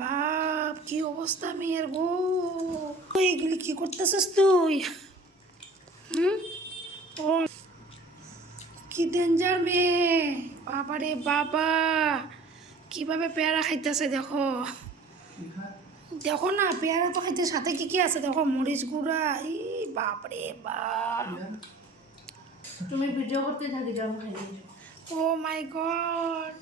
বাপ, কি অবস্থা মেয়ের গো! এগুলি কি করতেছিস তুই? ও কি ডেঞ্জার মেয়ে! বাবা রে বাবা, কিভাবে পেয়ারা খাইতেছে দেখো। দেখো না, পেয়ারা তো খাইতে, সাথে কি কি আছে দেখো, মরিচ গুঁড়া। ই বাপ রে বাপ! তুমি ভিডিও করতে থাকি, যাও খাই। ও মাই গড,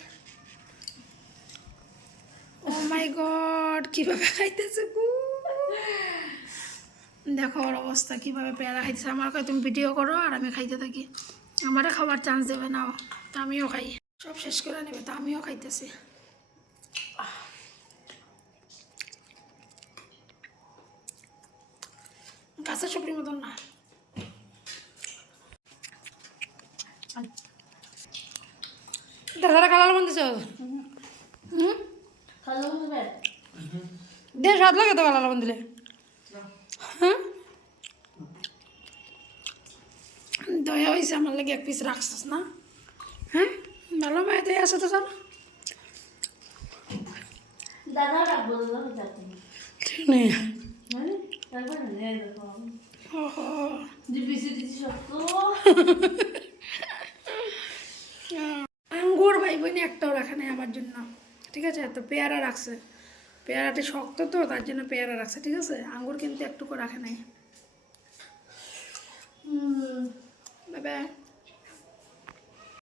ও মাই গড, কিভাবে খাইতেছে গো! দেখো ওর অবস্থা, কিভাবে পেয়ারা খাইতেছে। আমার কয় তুমি ভিডিও করো আর আমি খাইতে থাকি। আমারে খাবার চান্স দেবে না, তা আমিও খাই। সব শেষ করে নেবে, তা আমিও খাইতেছি। গাছের সবজির মতন না। দাদারা খালাল বন্ধু খালো হবে দে, স্বাদ লাগে তো খালাল বন্ধুলে। হ্যাঁ, দয়া হয়েছে আমার লাগে, এক পিস রাখছিস না? হ্যাঁ, ভালো ভাই দয়া আছে তো। চল দাদা রাখবো, দাদা যাতে ঠিক নেই। মানে তারপর না দেখো ওহো, যে বিসি দিছি শক্ত। আঙ্গুর ভাই বোন একটাও রাখে নাই আমার জন্য, ঠিক আছে? তো পেয়ারা রাখছে, পেয়ারাটি শক্ত তো তার জন্য পেয়ারা রাখছে, ঠিক আছে? আঙ্গুর কিন্তু একটুকু রাখে নাই। বাবা।